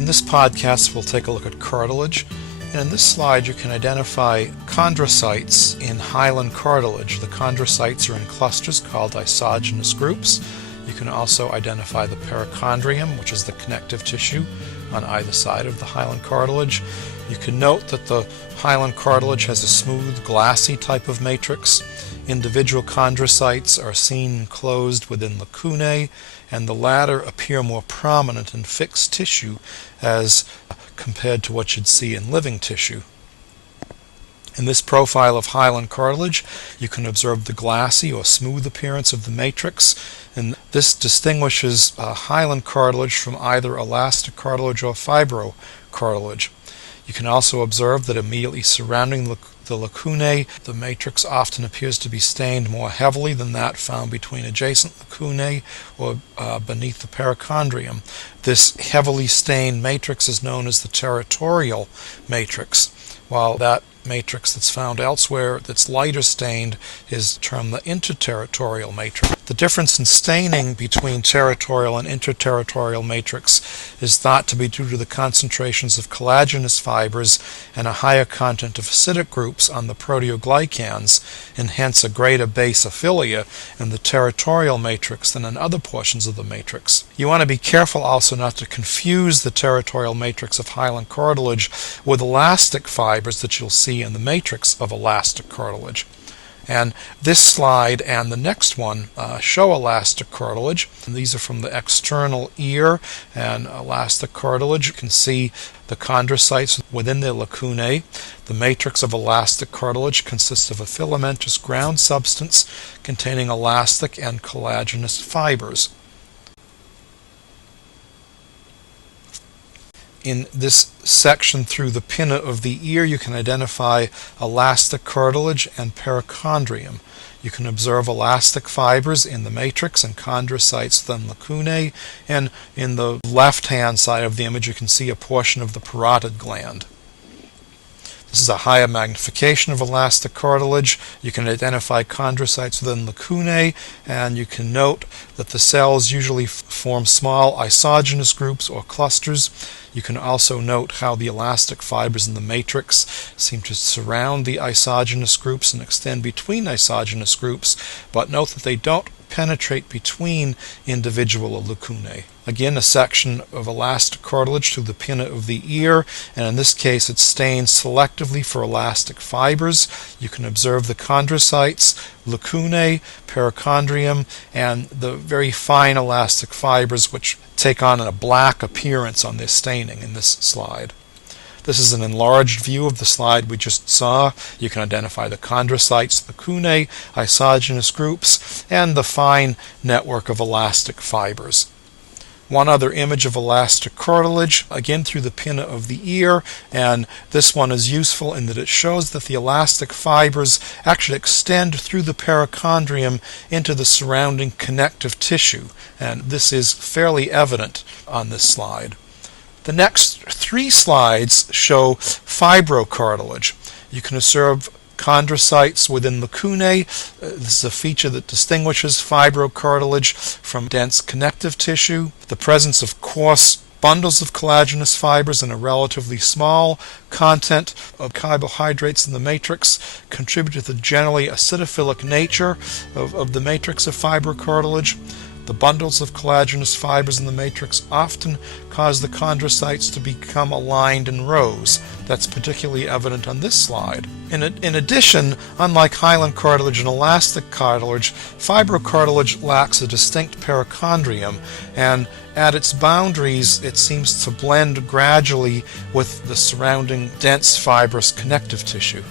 In this podcast, we'll take a look at cartilage, and in this slide you can identify chondrocytes in hyaline cartilage. The chondrocytes are in clusters called isogenous groups. You can also identify the perichondrium, which is the connective tissue on either side of the hyaline cartilage. You can note that the hyaline cartilage has a smooth, glassy type of matrix. Individual chondrocytes are seen enclosed within lacunae, and the latter appear more prominent in fixed tissue as compared to what you'd see in living tissue. In this profile of hyaline cartilage, you can observe the glassy or smooth appearance of the matrix, and this distinguishes hyaline cartilage from either elastic cartilage or fibrocartilage. You can also observe that immediately surrounding the lacunae, the matrix often appears to be stained more heavily than that found between adjacent lacunae or beneath the perichondrium. This heavily stained matrix is known as the territorial matrix, while that matrix that's found elsewhere that's lighter stained is termed the interterritorial matrix. The difference in staining between territorial and interterritorial matrix is thought to be due to the concentrations of collagenous fibers and a higher content of acidic groups on the proteoglycans, and hence a greater basophilia in the territorial matrix than in other portions of the matrix. You want to be careful also not to confuse the territorial matrix of hyaline cartilage with elastic fibers that you'll see in the matrix of elastic cartilage. And this slide and the next one show elastic cartilage. And these are from the external ear and elastic cartilage. You can see the chondrocytes within the lacunae. The matrix of elastic cartilage consists of a filamentous ground substance containing elastic and collagenous fibers. In this section through the pinna of the ear, you can identify elastic cartilage and perichondrium. You can observe elastic fibers in the matrix and chondrocytes within lacunae, and in the left-hand side of the image you can see a portion of the parotid gland. This is a higher magnification of elastic cartilage. You can identify chondrocytes within lacunae, and you can note that the cells usually form small isogenous groups or clusters. You can also note how the elastic fibers in the matrix seem to surround the isogenous groups and extend between isogenous groups, but note that they don't penetrate between individual lacunae. Again, a section of elastic cartilage through the pinna of the ear, and in this case it stains selectively for elastic fibers. You can observe the chondrocytes, lacunae, perichondrium, and the very fine elastic fibers which take on a black appearance on this staining in this slide. This is an enlarged view of the slide we just saw. You can identify the chondrocytes, lacunae, isogenous groups, and the fine network of elastic fibers. One other image of elastic cartilage, again through the pinna of the ear, and this one is useful in that it shows that the elastic fibers actually extend through the perichondrium into the surrounding connective tissue, and this is fairly evident on this slide. The next three slides show fibrocartilage. You can observe chondrocytes within lacunae. This is a feature that distinguishes fibrocartilage from dense connective tissue. The presence of coarse bundles of collagenous fibers and a relatively small content of carbohydrates in the matrix contribute to the generally acidophilic nature of the matrix of fibrocartilage. The bundles of collagenous fibers in the matrix often cause the chondrocytes to become aligned in rows. That's particularly evident on this slide. In addition, unlike hyaline cartilage and elastic cartilage, fibrocartilage lacks a distinct perichondrium, and at its boundaries it seems to blend gradually with the surrounding dense fibrous connective tissue.